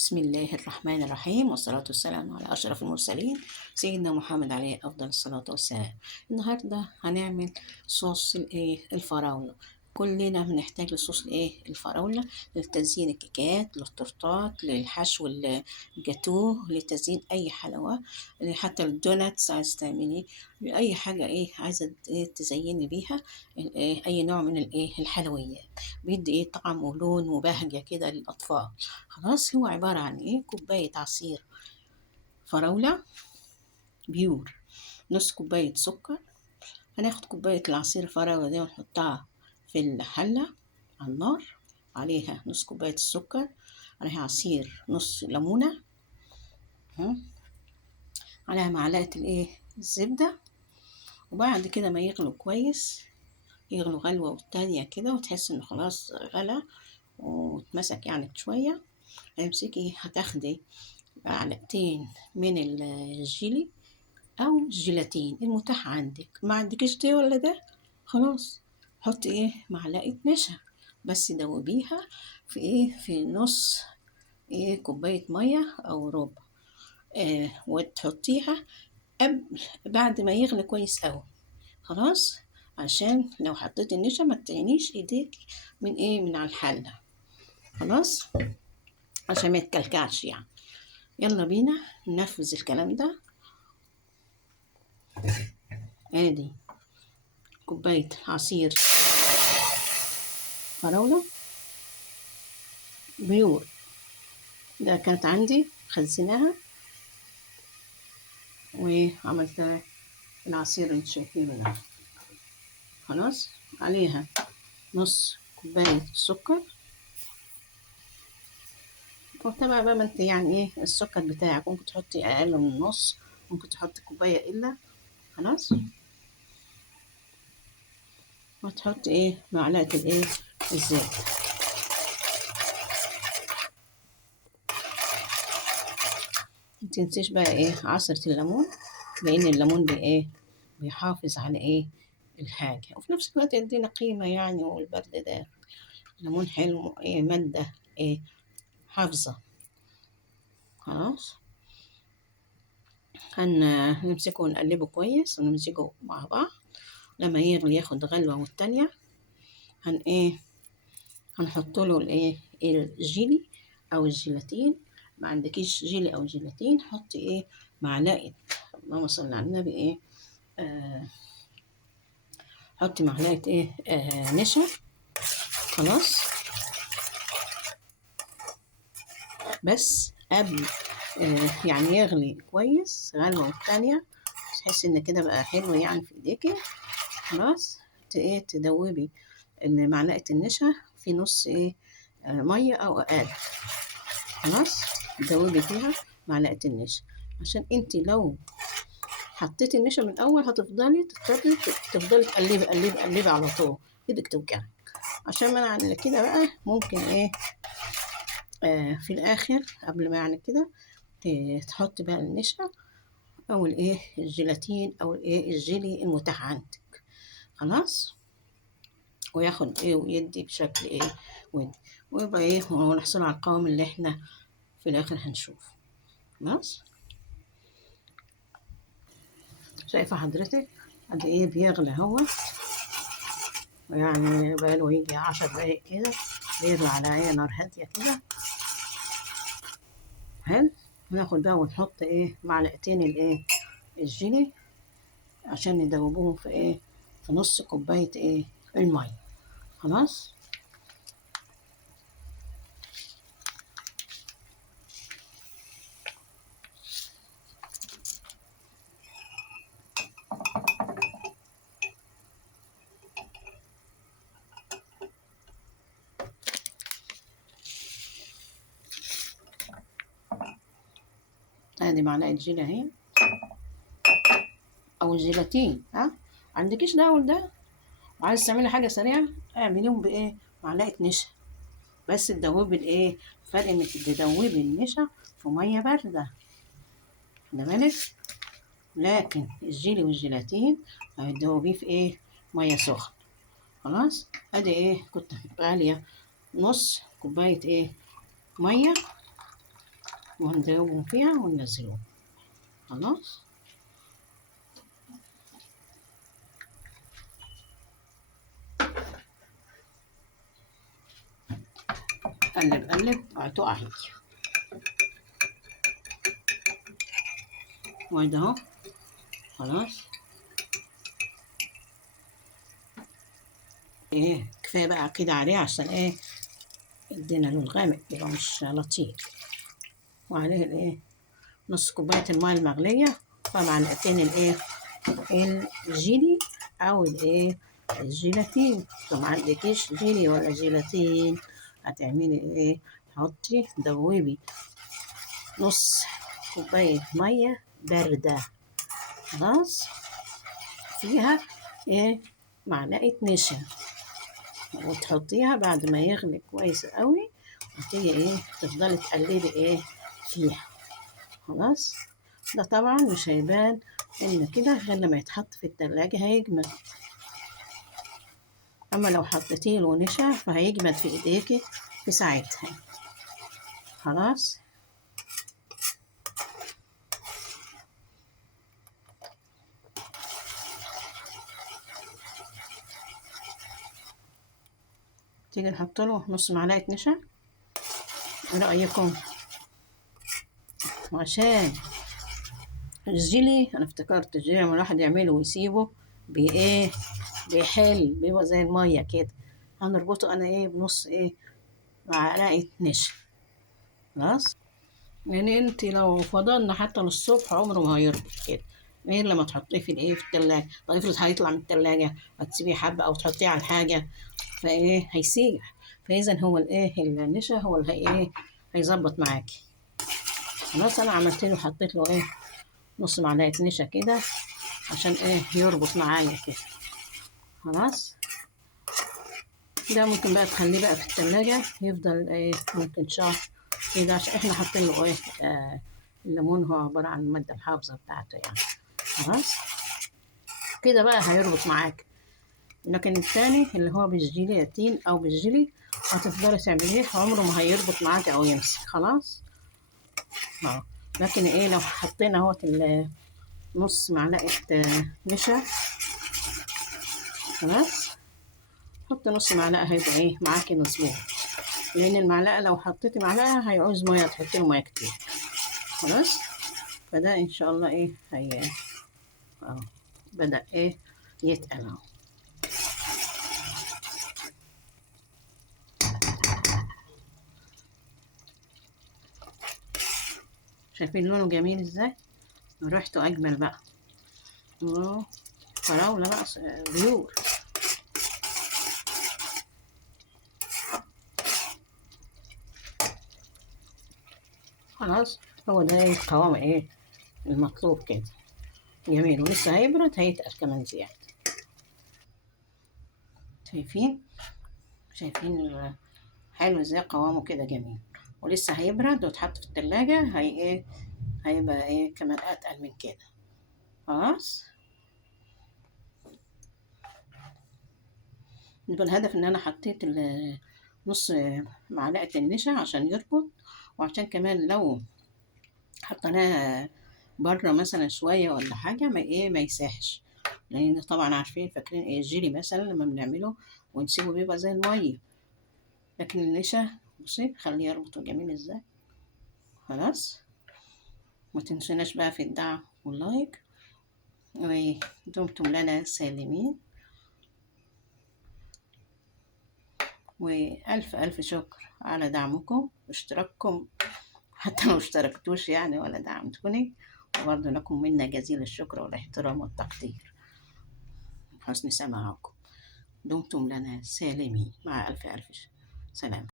بسم الله الرحمن الرحيم، والصلاة والسلام على أشرف المرسلين سيدنا محمد عليه أفضل الصلاة والسلام. النهاردة هنعمل صوص الفراولة. كلنا بنحتاج لصوص الفراولة لتزيين الكيكات، للتورتات، للحشو الجاتوه، لتزيين أي حلوى، حتى الدوناتس عايز تعملي أي حاجة عايزة تزيني بيها أي نوع من الحلويات. بيدي طعم ولون وبهجة كده للأطفال. خلاص، هو عبارة عن كوباية عصير فراولة بيور، نص كوباية سكر. هناخد كوباية العصير الفراولة دي ونحطها في الحلة على النار، عليها نص كوباية السكر، عليها عصير نص ليمونة، عليها معلقة الزبدة. وبعد كده ما يغلوا كويس، يغلوا غلوة والتانية كده، وتحس انه خلاص غلى واتمسك يعني شوية، هتاخدي معلقتين من الجيلي او الجيلاتين المتاح عندك. ما عندكش ده ولا ده، خلاص حطي معلقة نشا، بس دوبيها في في نص كوباية مية او ربع، وتحطيها بعد ما يغلي كويس اوي. خلاص، عشان لو حطيت النشا ما تعينيش ايديك من على الحلة. خلاص، عشان ما يتكلكعش يعني. يلا بينا ننفذ الكلام ده. ادي كوباية عصير فراولة بيور، ده كانت عندي خزناها وعملت العصير اللي شايفينه ده. خلاص، عليها نص كوباية سكر، وتابع بقى ما انت يعني السكر بتاعك، ممكن تحطي اقل من نص، ممكن تحطي كوباية الا. خلاص، وتحطي معلقة الزيت. متنسيش بقى عصرة الليمون، لأن الليمون بيحافظ على الحاجة، وفي نفس الوقت يدينا قيمة يعني. والبرد ده الليمون حلو، مادة حافظة. خلاص، هنمسكه ونقلبه كويس ونمسكه مع بعض لما يغلي، ياخد غلوة والتانية هن هنحط له الجيلي أو الجيلاتين. ما عندكيش جيلي أو جيلاتين، حطي معلقة، اللهم صل على النبي، حطي معلقة نشا. خلاص، بس قبل يعني يغلي كويس غلوة التانية، تحسي ان كده بقى حلو يعني في ايديكي. خلاص، تدوبي ان معلقة النشا في نص مية او اقل. خلاص، تدوبي فيها معلقة النشا، عشان انت لو حطيتي النشا من الاول هتفضلي تفضلي تقلبي قلبي قلبي على طول، ايدك توجعك. عشان ما يعني كده بقى ممكن في الاخر قبل ما يعني كده تحطي بقى النشا او الجيلاتين او الجيلي المتاح عندك. خلاص، وياخد ويدي بشكل ودي، ويبقى ونحصل على القوام اللي احنا في الاخر هنشوف. خلاص، شايفه حضرتك قد بيغلي هو، يعني بقاله يجي 10 دقايق كده، بيغلي على نار هاديه كده. حلو، ناخد بقى ونحط معلقتين الجيلي عشان ندوبوهم في في نص كوباية المية. خلاص، ادي معلقة جيلي اهي، او الجيلاتين. عندكيش ده ولا ده، وعايز تعملي حاجة سريعة اعمليهم معلقة نشا، بس تدوبي فرق انك تدوبي النشا في مية باردة، خدي بالك. لكن الجيلي والجيلاتين هتدوبيه في مية سخنة. خلاص، ادي كنت غالية نص كوباية مية، وهندوبهم فيها وننزلهم. خلاص. قلب قلب هتقع هي. وده اهو. خلاص. ايه كفايه بقى كده عليه عشان ايه ادينا لون غامق يبقى مش لطيف. وعليه الايه نص كوبايه الماء المغليه ومعلقتين الايه الجيلي او الايه الجيلاتين. لو ما عندكيش جيلي ولا جيلاتين هتعملي ايه؟ تحطي دوبي نص كوبايه ميه بارده. خلاص. فيها ايه معلقه نشا وتحطيها بعد ما يغلي كويس قوي. وتيجي ايه تفضلي تقلبي ايه فيها. خلاص. ده طبعا مش هيبان ان كده غير لما يتحط في التلاجة هيجمد. اما لو حطيتيه له نشا فهيجمد في ايديكي في ساعتها. خلاص. تيجي نحط له نص معلقة نشا. ايه رأيكم؟ وعشان الجيلي انا افتكرت الجيلي لما الواحد يعمله ويسيبه بايه بيحل بيبقى زي المية كده. هنربطه انا ايه بنص ايه معلقة نشا. خلاص. يعني انت لو فضلنا حتى للصبح عمره ما هيربط كده غير لما تحطيه في الايه في التلاجة. طيب افرض هيطلع من التلاجة هتسيبيه حبة او تحطيه على حاجة فايه هيسيح. فاذا هو الايه النشا هو اللي هي ايه هيظبط معاكي. خلاص. انا عملت له حطيت له ايه نص معلقة نشا كده عشان ايه يربط معايا كده. خلاص. ده ممكن بقى تخليه بقى في التلاجة يفضل ايه ممكن شهر كده عشان احنا حاطين له ايه الليمون هو عبارة عن المادة الحافظة بتاعته يعني. خلاص. كده بقى هيربط معاك. لكن التاني اللي هو بالجيلاتين او بالجيلي هتفضلي تعمليه عمره ما هيربط معاك او يمسك. خلاص. اه. لكن ايه لو حطينا اهوت نص معلقة نشا. خلاص. حط نص معلقة هيبقى ايه معاكي مظبوط. لان المعلقة لو حطيتي معلقة هيعوز مية تحطي له مية كتير. خلاص. فده ان شاء الله ايه هي اه بدأ ايه يتقل اهو. شايفين لونه جميل ازاي وريحته اجمل بقى. فراولة بقى بيور. خلاص. هو ده القوام ايه المطلوب كده جميل. ولسه هيبرد هيتقل كمان زيادة. شايفين حلو ازاي قوامه كده جميل. ولسه هيبرد وتحط في التلاجة هي ايه هيبقى ايه كمان اتقل من كده. خلاص. يبقى الهدف ان انا حطيت نص معلقة النشا عشان يربط. وعشان كمان لو حطيناها بره مثلا شوية ولا حاجة ما يساحش. لان طبعا عارفين فاكرين ايه الجيلي مثلا لما بنعمله ونسيبه بيبقى زي المية. لكن النشا بصي خليه يربط جميل ازاي. خلاص. ما تنسوناش بقى في الدعم واللايك. ودمتم لنا سالمين. وألف ألف شكر على دعمكم واشتراككم حتى لو اشتركتوش يعني ولا دعمتوني. وبرضه لكم منا جزيل الشكر والاحترام والتقدير حسن سماعكم. دمتم لنا سالمين مع ألف ألف سلام.